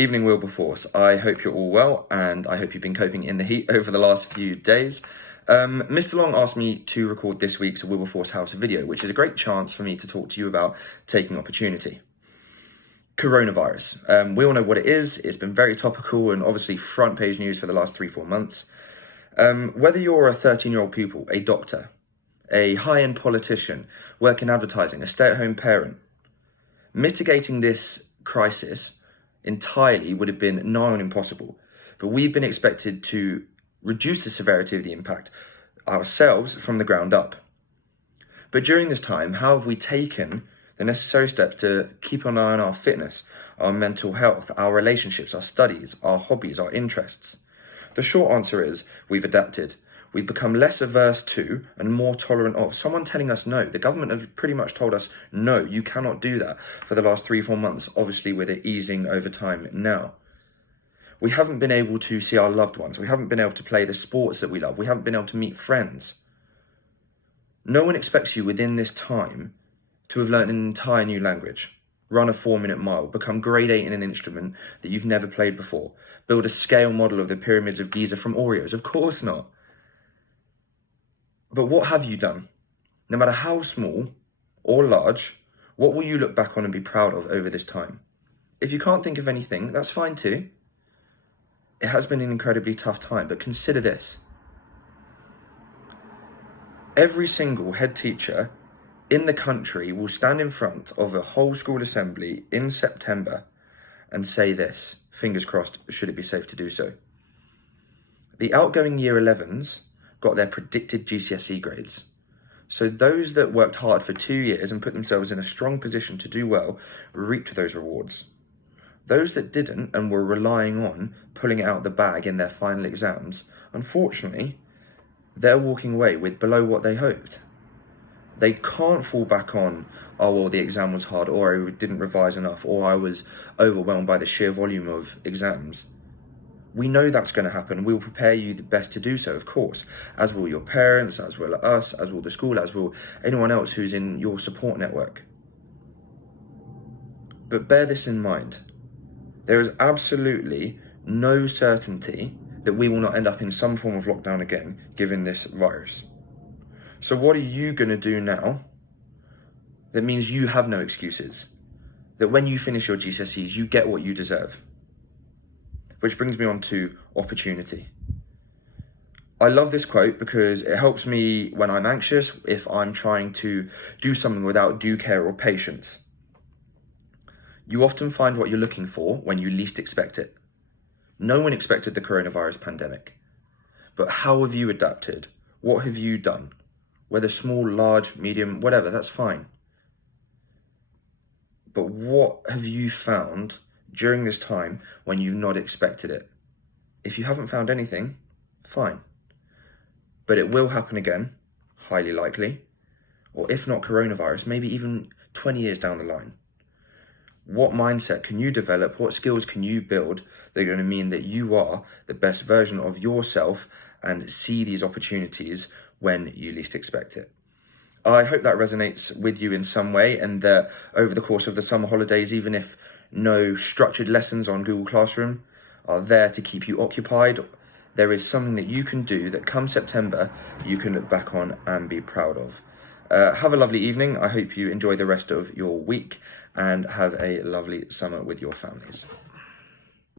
Evening, Wilberforce. I hope you're all well, and I hope you've been coping in the heat over the last few days. Mr. Long asked me to record this week's Wilberforce House video, which is a great chance for me to talk to you about taking opportunity. Coronavirus. We all know what it is. It's been very topical and obviously front page news for the last 3-4 months. Whether you're a 13-year-old pupil, a doctor, a high-end politician, work in advertising, a stay-at-home parent, mitigating this crisis entirely would have been nigh on impossible, but we've been expected to reduce the severity of the impact ourselves from the ground up. But during this time, how have we taken the necessary steps to keep an eye on our fitness, our mental health, our relationships, our studies, our hobbies, our interests? The short answer is we've adapted. We've become less averse to and more tolerant of someone telling us no. The government have pretty much told us, no, you cannot do that for the last 3-4 months, obviously with it easing over time now. We haven't been able to see our loved ones. We haven't been able to play the sports that we love. We haven't been able to meet friends. No one expects you within this time to have learned an entire new language, run a 4-minute mile, become grade 8 in an instrument that you've never played before, build a scale model of the pyramids of Giza from Oreos. Of course not. But what have you done? No matter how small or large, what will you look back on and be proud of over this time? If you can't think of anything, that's fine too. It has been an incredibly tough time, but consider this. Every single head teacher in the country will stand in front of a whole school assembly in September and say this, fingers crossed, should it be safe to do so. The outgoing year 11s got their predicted GCSE grades. So those that worked hard for 2 years and put themselves in a strong position to do well reaped those rewards. Those that didn't and were relying on pulling it out the bag in their final exams, unfortunately, they're walking away with below what they hoped. They can't fall back on, oh, well, the exam was hard, or I didn't revise enough, or I was overwhelmed by the sheer volume of exams. We know that's going to happen. We'll prepare you the best to do so, of course, as will your parents, as will us, as will the school, as will anyone else who's in your support network. But bear this in mind. There is absolutely no certainty that we will not end up in some form of lockdown again, given this virus. So what are you going to do now that means you have no excuses? That when you finish your GCSEs, you get what you deserve? Which brings me on to opportunity. I love this quote because it helps me when I'm anxious, if I'm trying to do something without due care or patience. You often find what you're looking for when you least expect it. No one expected the coronavirus pandemic. But how have you adapted? What have you done? Whether small, large, medium, whatever, that's fine. But what have you found during this time when you've not expected it? If you haven't found anything, fine. But it will happen again, highly likely. Or if not coronavirus, maybe even 20 years down the line. What mindset can you develop? What skills can you build that are going to mean that you are the best version of yourself and see these opportunities when you least expect it? I hope that resonates with you in some way, and that over the course of the summer holidays, even if no structured lessons on Google Classroom are there to keep you occupied, there is something that you can do that come September, you can look back on and be proud of. Have a lovely evening. I hope you enjoy the rest of your week and have a lovely summer with your families.